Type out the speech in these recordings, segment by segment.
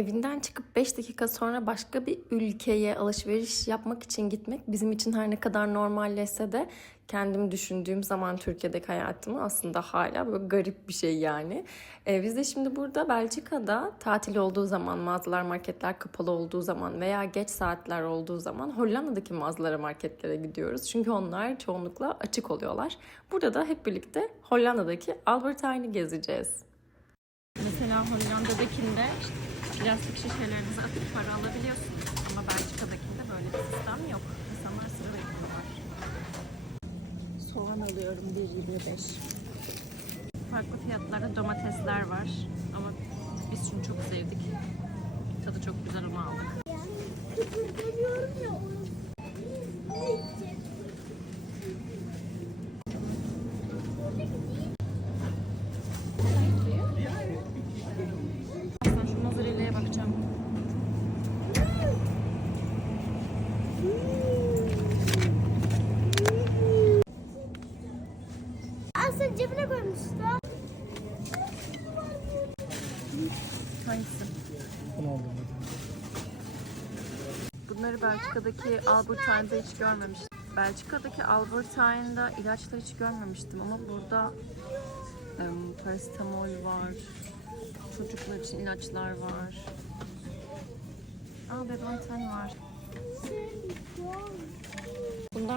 Evinden çıkıp 5 dakika sonra başka bir ülkeye alışveriş yapmak için gitmek bizim için her ne kadar normalleşse de kendimi düşündüğüm zaman Türkiye'deki hayatımı aslında hala böyle garip bir şey yani. Ee, biz de şimdi burada Belçika'da tatil olduğu zaman, mağazalar, marketler kapalı olduğu zaman veya geç saatler olduğu zaman Hollanda'daki mağazalara, marketlere gidiyoruz. Çünkü onlar çoğunlukla açık oluyorlar. Burada da hep birlikte Hollanda'daki Albert Heijn'i gezeceğiz. Mesela Hollanda'dakinde plastik şişelerinizi atıp para alabiliyorsunuz. Ama Belçika'dakinde böyle bir sistem yok. İnsanlar sıra bekliyorlar. Soğan alıyorum 1.25. Farklı fiyatlarda domatesler var. Ama biz şunu çok sevdik. Tadı çok güzel onu aldık. Kıpırdamıyorum ya onu. Aslında cebine koymuşsun. Hangisi? Bunları Belçika'daki Albert Heijn'da hiç görmemiştim. Belçika'daki Albert Heijn'da ilaçları hiç görmemiştim ama burada em, paracetamol var. Çocuklar için ilaçlar var. Aa Bebanten var.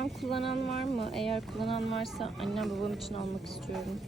Kullanan var mı? Eğer kullanan varsa annem babam için almak istiyorum.